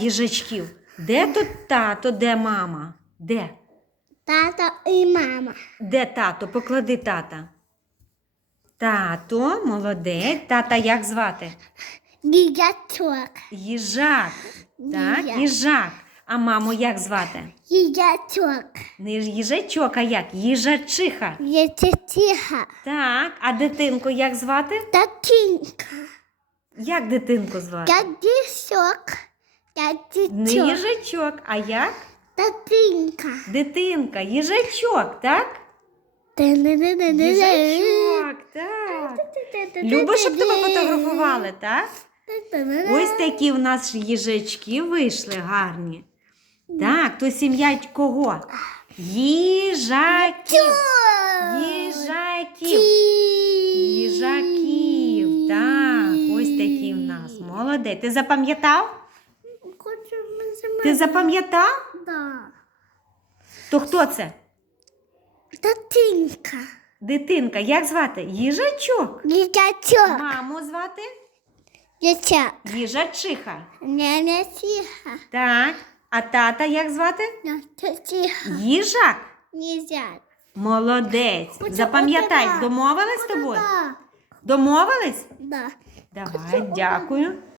їжачків. Де тут тато, де мама? Де? Тато і мама. Де тато? Поклади тата. Тато, молодець. Тата як звати? Їжачок. Їжак. Так, Їжак. їжак. А маму як звати? Їжачок. Не їжачок, а як? Їжачиха. Їжачиха. Так, а дитинку як звати? Татінка. Як дитинку звати? Дядісок. Не їжачок, а як? Татінка. Дитинка, їжачок, так? Їжачок. Їжачок, так. Любиш, щоб тебе фотографували, так? Ось такі в нас їжачки вийшли гарні. Так, то сім'я кого? Їжаків. Їжаків. Їжаків. Так, ось такі в нас. Молодець. Ти запам'ятав? Ти запам'ятав? Да. То хто це? Татінка. Дитинка. Як звати? Їжачок. Їжачок. Маму звати? Їжачок. Їжачиха. Нянячиха. Так. А тата як звати? Нянячиха. Їжак. Їжак. Молодець. Запам'ятай, домовились з тобою? Да. Домовились? Да. Давай, дякую.